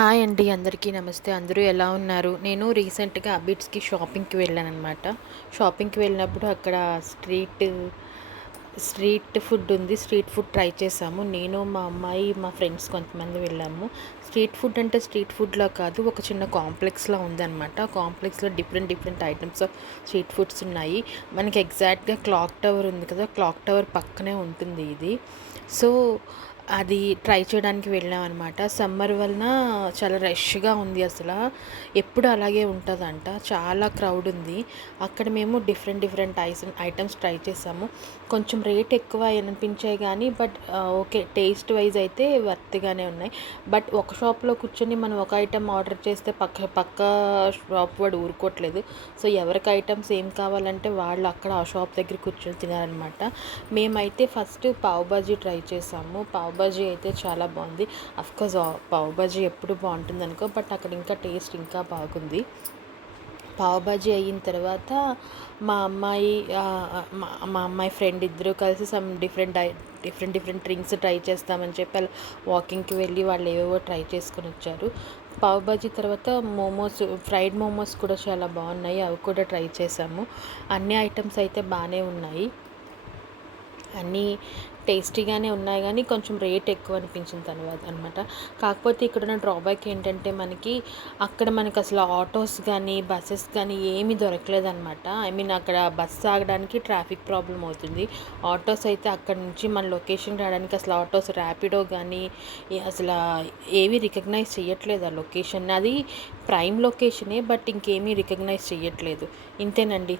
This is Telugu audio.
హాయ్ అండి. అందరికీ నమస్తే. అందరూ ఎలా ఉన్నారు? నేను రీసెంట్‌గా అబిడ్స్‌కి షాపింగ్‌కి వెళ్ళాననమాట. షాపింగ్‌కి వెళ్ళినప్పుడు అక్కడ స్ట్రీట్ స్ట్రీట్ ఫుడ్ ఉంది. స్ట్రీట్ ఫుడ్ ట్రై చేశాము. నేను, మా అమ్మాయి, మా ఫ్రెండ్స్ కొంతమంది వెళ్ళాము. స్ట్రీట్ ఫుడ్ అంటే స్ట్రీట్ ఫుడ్‌లా కాదు. ఒక చిన్న కాంప్లెక్స్‌లా ఉందనమాట. కాంప్లెక్స్‌లో different different items of street foods ఉన్నాయి. మనకి ఎగ్జాక్ట్‌గా క్లాక్ టవర్ ఉంది కదా! క్లాక్ టవర్ పక్కనే ఉంటుంది ఇది. సో, అది ట్రై చేయడానికి వెళ్ళామనమాట. సమ్మర్ వలన చాలా రష్‌గా ఉంది అసల. ఎప్పుడు అలాగే ఉంటదంట. చాలా క్రౌడ్ ఉంది. అక్కడ మేము డిఫరెంట్ డిఫరెంట్ ఐటెమ్స్ ట్రై చేసాము. కొంచెం రేట్ ఎక్కువ అనిపించాయి గానీ ఓకే. టేస్ట్ వైజ్ అయితే వర్త్‌గానే ఉన్నాయి. బట్ ఒక షాప్‌లో కూర్చొని మనం ఒక ఐటెమ్ ఆర్డర్ చేస్తే పక్క షాప్ వాడు ఊరుకోవట్లేదు. సో, ఎవరికి ఐటెమ్స్ ఏం కావాలంటే వాళ్ళు అక్కడ ఆ షాప్ దగ్గర కూర్చొని తినారనమాట. మేమైతే ఫస్ట్ పావ్ బాజీ ట్రై చేసాము. పావ్ బాజీ అయితే చాలా బాగుంది. అఫ్కోర్స్ పావ్ బాజీ ఎప్పుడు బాగుంటుందనుకో, బట్ అక్కడ ఇంకా టేస్ట్ ఇంకా బాగుంది. పావ్ బాజీ అయిన తర్వాత మా అమ్మాయి మా అమ్మాయి ఫ్రెండ్ ఇద్దరు కలిసి some different different drinks try చేస్తామని చెప్పి అలా వాకింగ్కి వెళ్ళి వాళ్ళు ఏవేవో ట్రై చేసుకొని వచ్చారు. పావ్ బాజీ తర్వాత ఫ్రైడ్ మోమోస్ కూడా చాలా బాగున్నాయి. అవి కూడా ట్రై చేసాము. అన్ని ఐటమ్స్ అయితే బాగానే ఉన్నాయి. అన్నీ టేస్టీగానే ఉన్నాయి కానీ కొంచెం రేట్ ఎక్కువ అనిపించిన తర్వాత అనమాట. కాకపోతే ఇక్కడున్న డ్రాబ్యాక్ ఏంటంటే మనకి అసలు ఆటోస్ కానీ బస్సెస్ కానీ ఏమీ దొరకలేదనమాట. ఐ మీన్ అక్కడ బస్సు ఆగడానికి ట్రాఫిక్ ప్రాబ్లం అవుతుంది. ఆటోస్ అయితే అక్కడ నుంచి మన లొకేషన్కి రావడానికి అసలు ఆటోస్ ర్యాపిడో కానీ అసలు ఏవి రికగ్నైజ్ చేయట్లేదు ఆ లొకేషన్. అది ప్రైమ్ లొకేషనే, బట్ ఇంకేమీ రికగ్నైజ్ చేయట్లేదు. ఇంతేనండి.